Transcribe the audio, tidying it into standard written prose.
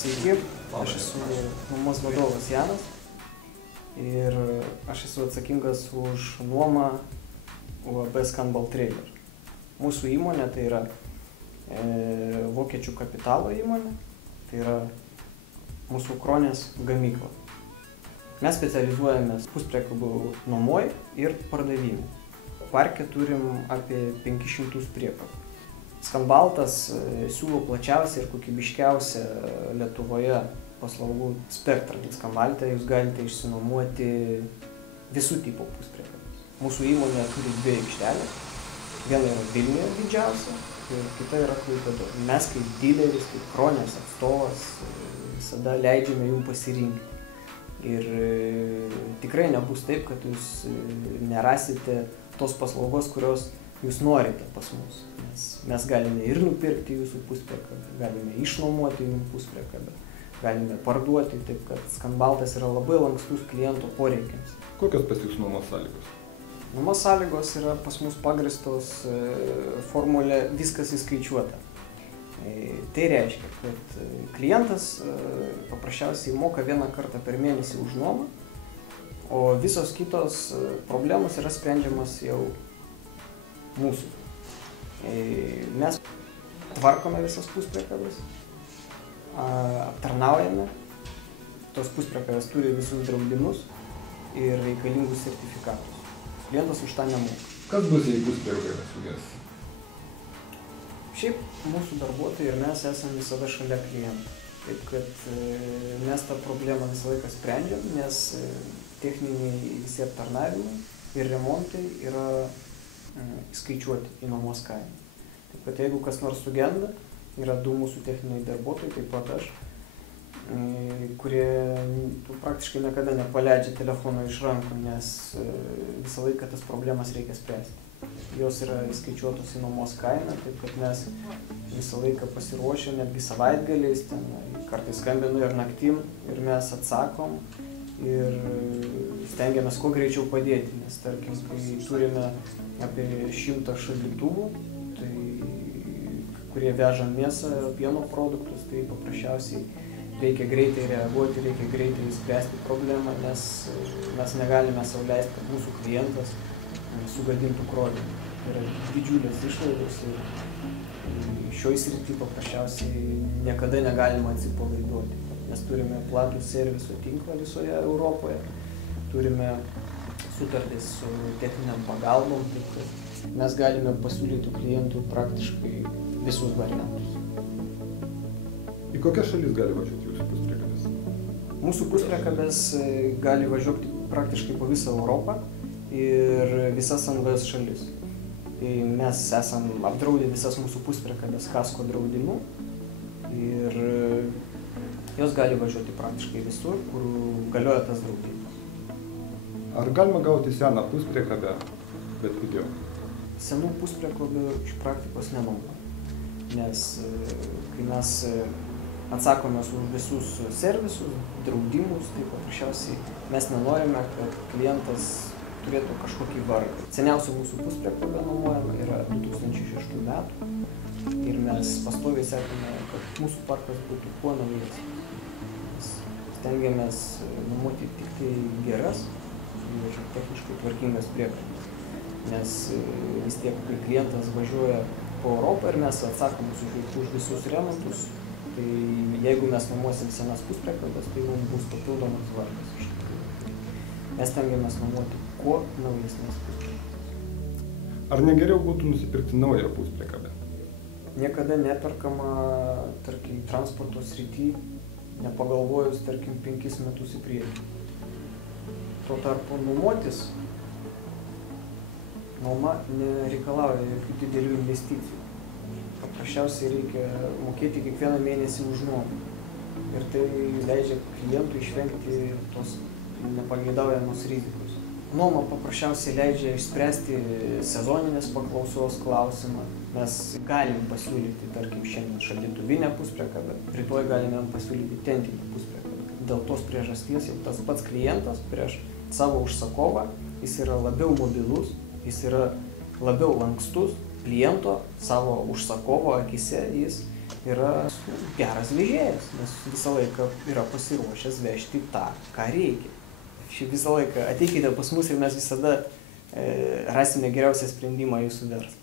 Sveiki, aš esu nuomos vadovas Janas ir aš esu atsakingas už nuomą UAB Scanbalt Trailer. Mūsų įmonė tai yra vokiečių kapitalo įmonė, tai yra mūsų Kronės gamykla. Mes specializuojamės puspriekabių nuomoj ir pardavimui. Parke turim apie 500 priekabų. Scanbaltas siūlo plačiausią ir kokybiškiausią Lietuvoje paslaugų spektrą. Scanbalte jūs galite išsinuomoti visų tipų puspriekabius. Mūsų įmonė turi 2 aikštelės. Viena yra Vilniuje didžiausia ir kita yra Klaipėdoje. Mes kaip dileris, kaip Kronės atstovas visada leidžiame jums pasirinkti. Ir tikrai nebus taip, kad jūs nerasite tos paslaugos, kurios jūs norite pas mus. Mes galime ir nupirkti jūsų puspriekabį, galime išnuomoti jums puspriekabį, galime parduoti, taip kad Scanbaltas yra labai lankstus kliento poreikiams. Kokios pas jūs nuomos sąlygos? Nuomos sąlygos yra pas mus pagristos formulė viskas įskaičiuota. Tai reiškia, kad klientas paprasčiausiai moka vieną kartą per mėnesį už nuomą, o visos kitos problemos yra sprendžiamas jau mūsų. Mes tvarkome visas puspriekabes, aptarnaujame, tos puspriekabės turi visus draudimus ir reikalingus sertifikatus. Klientas už tą nemoka. Kas bus, jei puspriekabė suges? Šiaip mūsų darbuotojai ir mes esame visada šalia klientų. Taip kad mes tą problemą visą laiką sprendžiam, nes techniniai visi aptarnavimai ir remontai yra įskaičiuoti į nuomos kainą. Taip kad jeigu kas nors sugenda, yra 2 mūsų techniniai darbuotojai, taip pat aš, kurie praktiškai niekada nepaleidžia telefono iš rankų, nes visą laiką tas problemas reikia spręsti. Jos yra įskaičiuotos į nuomos kainą, taip kad mes visą laiką pasiruošę, netgi savaitgaliais, kartais skambinu ir naktim, ir mes atsakom ir stengiamės kuo greičiau padėti, nes tarkim, kai turime apie 100 šaldytuvų, tai, kurie veža mėsą, pieno produktus, tai paprasčiausiai reikia greitai reaguoti, reikia greitai spręsti problemą, nes mes negalime sau leisti, kad mūsų klientas sugadintų krovinį. Tai yra didžiulės išlaidos ir šioj srity paprasčiausiai niekada negalima atsipalaiduoti. Mes turime platų serviso tinklą visoje Europoje, turime sutartis su techniniam pagalbom, taip kad mes galime pasiūlyti klientų praktiškai visus variantus. Į kokias šalis gali važiuoti jūsų puspriekabės? Mūsų puspriekabės gali važiuoti praktiškai po visą Europą ir visas NVS šalis. Mes esam apdraudę visas mūsų puspriekabės kasko draudimu ir jos gali važiuoti praktiškai visur, kur galioja tas draudimas. Ar galima gauti seną puspriekabę, bet pigiau? Senų puspriekabių iš praktikos nemanau, nes kai mes atsakomės už visus servisus, draudimus, tai paprasčiausiai mes nenorime, kad klientas turėtų kažkokį vargą. Seniausia mūsų puspriekabė nuomojama yra 2006 metų ir mes pastoviai sekame, kad mūsų parkas būtų kuo naujesnis. Stengiamės nuomoti tik tai geras ir techniškai tvarkingas priekabės, nes vis tiek, kai klientas važiuoja po Europą ir mes atsakomės už visus remontus, tai jeigu mes nuomosim senas puspriekabės, tai mums bus papildomas vargas. Mes stengiamės nuomoti kuo naujesnės puspriekabės. Ar negeriau būtų nusipirkti naują puspriekabę? Niekada neperkama, tarkim, transporto srity, nepagalvojus, tarkim, 5 metus į priekį. Tuo tarpu nuomotis, nuoma nereikalauja jokių didelių investicijų. Paprasčiausiai reikia mokėti kiekvieną mėnesį už nuomą. Ir tai leidžia klientui išvengti tos nepageidaujamos rizikos. Nuoma paprasčiausiai leidžia išspręsti sezoninės paklausos klausimą. Mes galim pasiūlyti, tarkim, šiandien šaldytuvinę puspriekabę, rytoj galime pasiūlyti tentinę puspriekabę. Dėl tos priežasties jau tas pats klientas prieš savo užsakovą, jis yra labiau mobilus, jis yra labiau lankstus, kliento, savo užsakovo akise, jis yra geras vežėjas, nes visą laiką yra pasiruošęs vežti tą, ką reikia. Šiaip visą laiką ateikite pas mus ir mes visada rasime geriausią sprendimą jūsų verslui.